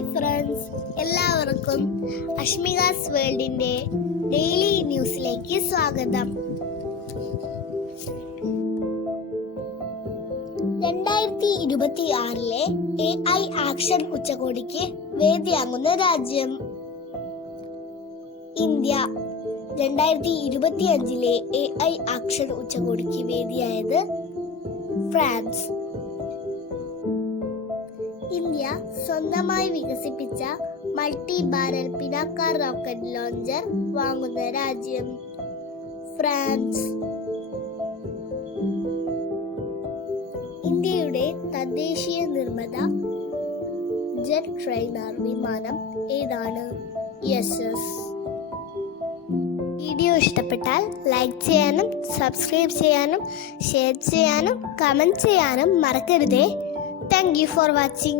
Hi friends, എല്ലാവർക്കും അഷ്മികാസ് വേൾഡിന്റെ daily ന്യൂസിലേക്ക് സ്വാഗതം. 2026 AI ആക്ഷൻ ഉച്ചകോടിക്ക് വേദിയാകുന്ന രാജ്യം ഇന്ത്യ. 2025 AI ആക്ഷൻ ഉച്ചകോടിക്ക് വേദിയായത് ഫ്രാൻസ്. ഇന്ത്യ സ്വന്തമായി വികസിപ്പിച്ച multi barrel Pinaka rocket launcher വാങ്ങുന്ന രാജ്യം ഫ്രാൻസ്. ഇന്ത്യയുടെ തദ്ദേശീയ നിർമ്മിത ജെറ്റ് ട്രെയിനർ വിമാനം ഏതാണ്? യശസ്. വീഡിയോ ഇഷ്ടപ്പെട്ടാൽ ലൈക്ക് ചെയ്യാനും സബ്സ്ക്രൈബ് ചെയ്യാനും ഷെയർ ചെയ്യാനും കമന്റ് ചെയ്യാനും മറക്കരുതേ. Thank you for watching.